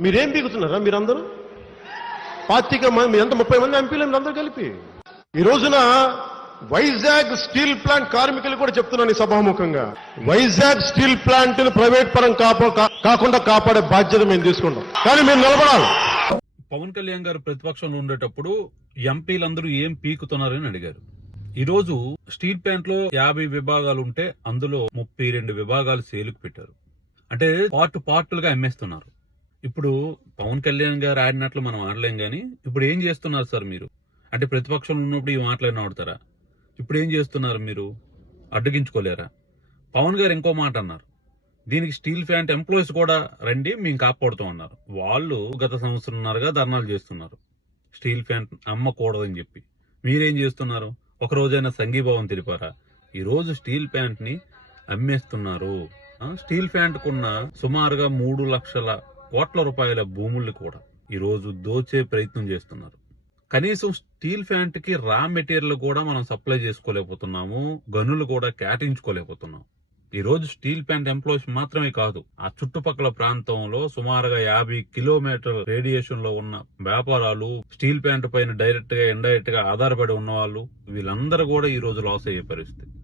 మీరేం పీకుతున్నారా మీరందరూ? పాతిక మంది మీ ఎంత ముప్పై మంది ఎంపీలు మీరందరూ కలిపి. ఈ రోజున వైజాగ్ స్టీల్ ప్లాంట్ కార్మికులు కూడా చెప్తున్నాను ఈ సభాముఖంగా. వైజాగ్ స్టీల్ ప్లాంట్ ప్రైవేట్ పరం కాపా- కాకుండా కాపాడే బాధ్యత మేము తీసుకుంటాం. కానీ మేము నిలబడాలి. పవన్ కళ్యాణ్ గారు ప్రతిపక్షంలో ఉండేటప్పుడు ఎంపీలందరూ ఏం పీకుతున్నారని అడిగారు. ఈ రోజు స్టీల్ ప్లాంట్లో యాభై విభాగాలు ఉంటే అందులో ముప్పై రెండు విభాగాలు సేలుకు పెట్టారు. అంటే పార్ట్ పార్టులుగా అమ్మేస్తున్నారు. ఇప్పుడు పవన్ కళ్యాణ్ గారు ఆడినట్లు మనం ఆడలేం కానీ ఇప్పుడు ఏం చేస్తున్నారు సార్ మీరు? అంటే ప్రతిపక్షంలో ఉన్నప్పుడు ఈ మాటలైనా ఆడతారా? ఇప్పుడు ఏం చేస్తున్నారు మీరు? అడ్డగించుకోలేరా? పవన్ గారు ఇంకో మాట అన్నారు. దీనికి స్టీల్ ప్లాంట్ ఎంప్లాయీస్ కూడా రండి మేము కాపాడుతాం అన్నారు. వాళ్ళు గత సంవత్సరంన్నరగా ధర్నాలు చేస్తున్నారు. స్టీల్ ప్లాంట్ అమ్మకూడదని చెప్పి. మీరేం చేస్తున్నారు? ఒక రోజైనా సంఘీభావం తెలిపారా? ఈరోజు స్టీల్ ప్లాంట్ని అమ్మేస్తున్నారు. స్టీల్ ప్లాంట్కున్న సుమారుగా మూడు లక్షల కోట్ల రూపాయల భూముల్ని కూడా ఈరోజు దోచే ప్రయత్నం చేస్తున్నారు. కనీసం స్టీల్ ప్లాంట్కి రా మెటీరియల్ కూడా మనం సప్లై చేసుకోలేకపోతున్నాము గనులు కూడా కేటాయించుకోలేకపోతున్నాం. ఈరోజు స్టీల్ ప్లాంట్ ఎంప్లాయీస్ మాత్రమే కాదు ఆ చుట్టుపక్కల ప్రాంతంలో సుమారుగా యాభై కిలోమీటర్ రేడియేషన్లో ఉన్న వ్యాపారాలు స్టీల్ ప్లాంట్ పైన డైరెక్ట్గా ఇండైరెక్ట్గా ఆధారపడి ఉన్న వాళ్ళు వీళ్ళందరూ కూడా ఈ రోజు లాస్ అయ్యే పరిస్థితి.